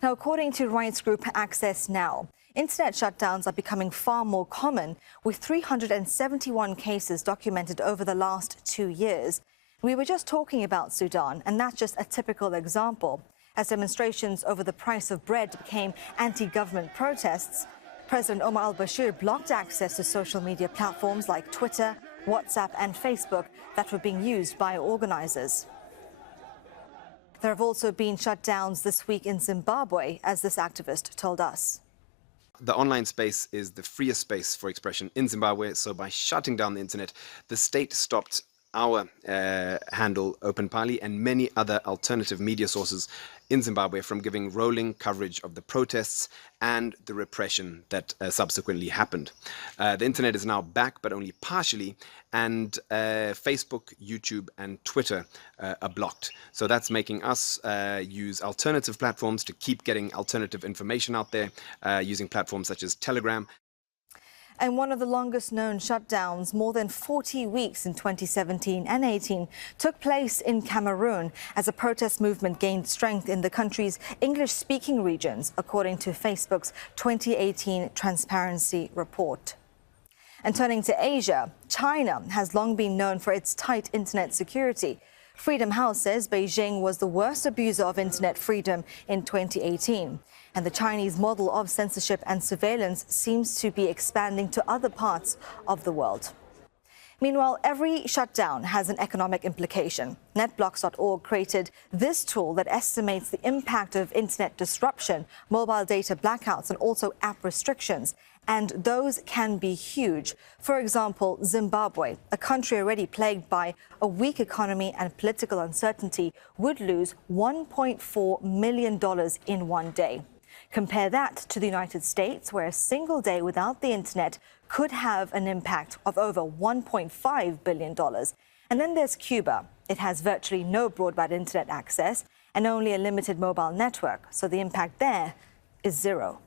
Now, according to rights group Access Now, internet shutdowns are becoming far more common, with 371 cases documented over the last 2 years. We were just talking about Sudan, and that's just a typical example. As demonstrations over the price of bread became anti-government protests, President Omar al-Bashir blocked access to social media platforms like Twitter, WhatsApp and Facebook that were being used by organizers. There have also been shutdowns this week in Zimbabwe, as this activist told us. The online space is the freest space for expression in Zimbabwe, so by shutting down the internet, the state stopped our handle, Open Pali, and many other alternative media sources in Zimbabwe from giving rolling coverage of the protests and the repression that subsequently happened. The internet is now back, but only partially, and Facebook, YouTube and Twitter are blocked. So that's making us use alternative platforms to keep getting alternative information out there, using platforms such as Telegram. And one of the longest known shutdowns, more than 40 weeks in 2017 and 18, took place in Cameroon as a protest movement gained strength in the country's English-speaking regions, according to Facebook's 2018 Transparency Report. And turning to Asia, China has long been known for its tight internet security. Freedom House says Beijing was the worst abuser of internet freedom in 2018. And the Chinese model of censorship and surveillance seems to be expanding to other parts of the world. Meanwhile, every shutdown has an economic implication. NetBlocks.org created this tool that estimates the impact of internet disruption, mobile data blackouts, and also app restrictions. And those can be huge. For example, Zimbabwe, a country already plagued by a weak economy and political uncertainty, would lose $1.4 million in one day. Compare that to the United States, where a single day without the internet could have an impact of over $1.5 billion. And then there's Cuba. It has virtually no broadband internet access and only a limited mobile network, so the impact there is zero.